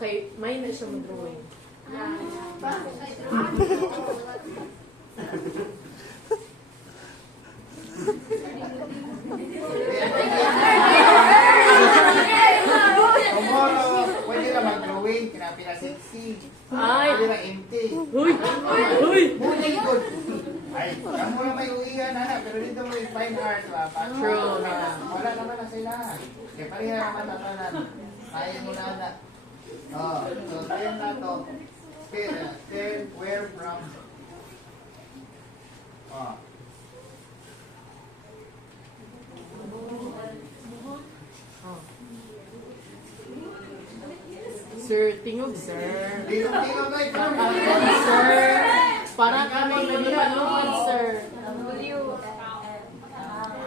kay may na siya mag-drawing. Tomorrow, pwede na mag-drawing, pinapila sexy. Ay! Pwede na empty. Uy! Uy! Muli good. Ay, ang muna may uwihan, anak, pero dito mo yung fine art, pa. True na. Wala naman na sila. Kaya pareha naman tatanan. Kaya mo na, anak. Oh, so tayo na to. Tell where from. Oh. Sir, tingog, sir. Tingog na Sir, para kami nagpanood, sir.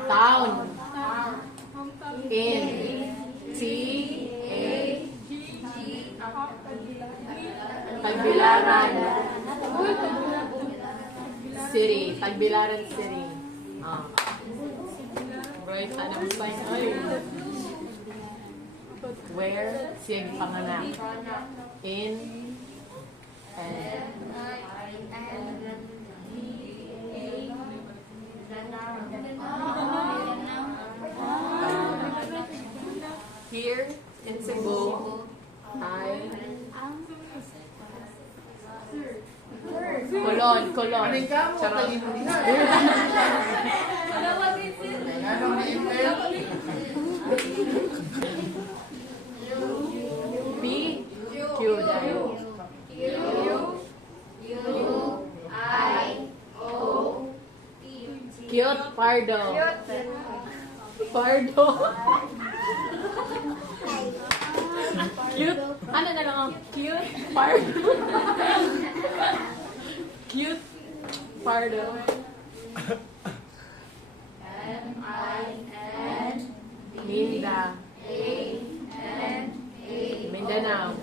Town. In. Tagbilaran. City. Tagbilaran City. Ah. Right, anong sign? Ay. Where? Sige, panganak. In. And. Here in Cebu. Hi. Colon. Aling ka mo, Charot. tagin mo nila. Ano na email? B. Q. Dahil. Cute. Pardo. Pardo. Cute. Ano na lang ang cute? Pardo. Cute. Pardo. Minda. Mindanao.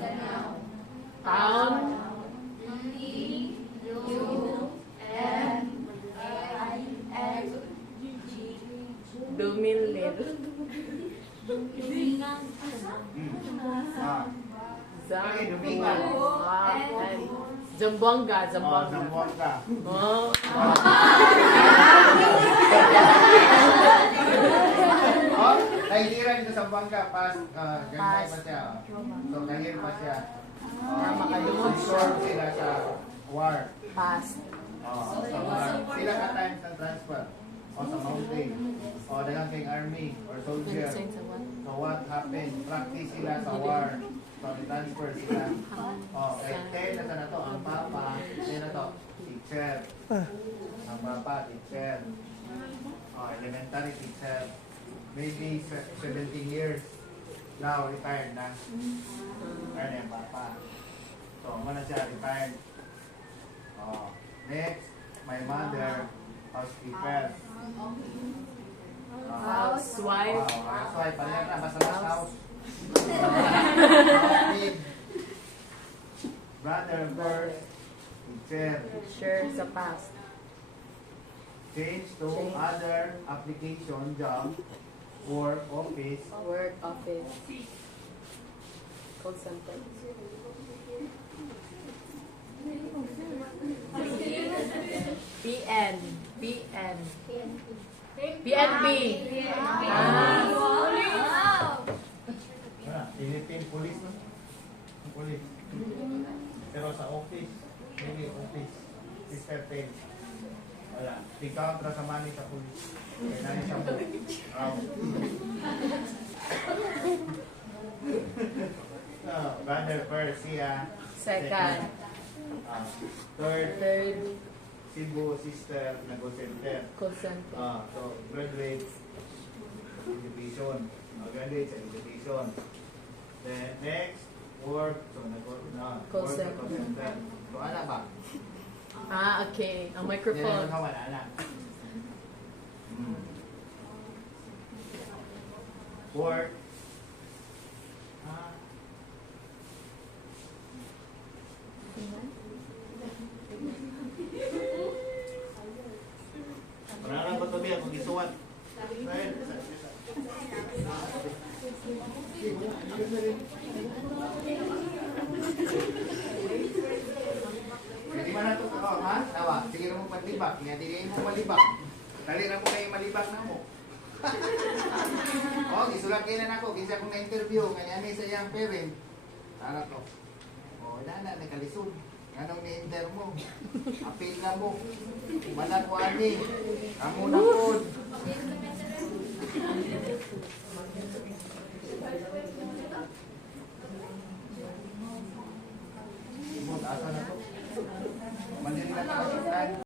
Town. Dumilid. Ah. Zamboanga. Zamboanga. Oh, Zamboanga. Zamboanga. Oh. Oh, nahihiran dito sa Zamboanga pas ganda pa siya. So kahir pa siya. Absorb sila sa war. Past. Oh, sa war. Sila ka times ng transfer. O sa mountain. O dagang king army or soldier. So what happened? Practice sila sa war. So transfer sila. Oh, eh, na to. Ang papa, na to. Teacher. Ang papa, teacher. Oh, elementary teacher. Maybe 17 years. Now, retired na. Retired na yung papa. So, muna siya, retired. Oh, next, my mother, housekeeper. Housewife. Wow, housewife. Pareha na, basta last house. Brother first, teacher. Sure, sa past. Change to other application, job, or office. Work, office. Call center. PN. PN. PNP. Philippine Police, no? Police. Pero sa office, hindi office. Sister Pen. Wala. Ikaw, sa money sa police. Kaya nani siya po. Brother first, siya. Second. Third, Third. Cebu sister, nag-center. Call center. So, graduate education. Graduate sa education. Then, next, work. So, nag-work na. Call Work sa center. call center. So, ano ba? Ah, okay. Ang Yan microphone. ang wala na. Work. Mararang ba ito biya kung gisuwan? Ayun. malibak. Nga di mo malibak. Dali na mo kayo malibak na mo. Oh, isulat kayo na ako. Kasi akong na-interview. Kanya sa iyang parent. Tara to. Oh, na kalisod. Anong ni-inter mo? Apil na mo. Wala ko ani. Amo na po. Asa na to? Mandiri na